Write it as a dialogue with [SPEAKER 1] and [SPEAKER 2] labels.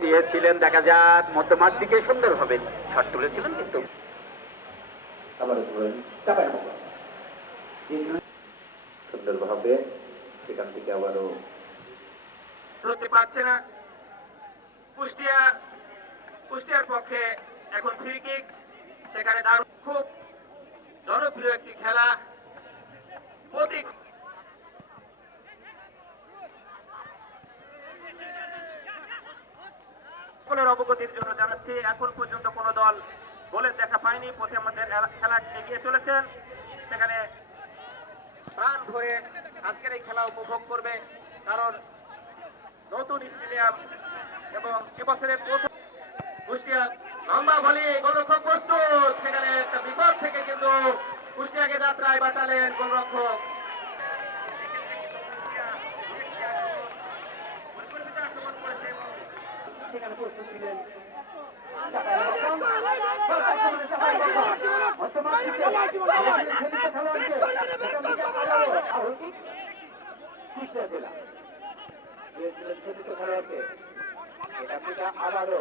[SPEAKER 1] দিয়েছিলেন দেখা যাক মধ্যমার দিকে সুন্দরভাবে শট তুলেছিলেন কিন্তু।
[SPEAKER 2] সুন্দরভাবে সেখান থেকে আবারও
[SPEAKER 3] পারছে না। কুষ্টিয়া কুষ্টিয়ার পক্ষে এখন ফ্রি কিক সেখানে দারুণ খুব জনপ্রিয় একটি খেলা। প্রতি সকলের অবগতির জন্য জানাচ্ছি, এখন পর্যন্ত কোনো দল গোলের দেখা পায়নি, পথে আমাদের খেলা এগিয়ে চলেছেন। সেখানে প্রাণ ভরে আজকের এই খেলা উপভোগ করবে, কারণ নতুন স্টেডিয়াম এবং এবছরের প্রথম কুষ্টিয়া প্রস্তুত। সেখানে একটা বিপদ থেকে কিন্তু কুষ্টিয়াকে যাত্রায় বাঁচালেন গোলরক্ষক সেখানে প্রস্তুত ছিলেন
[SPEAKER 2] কুষ্টিয়া জেলা আবারও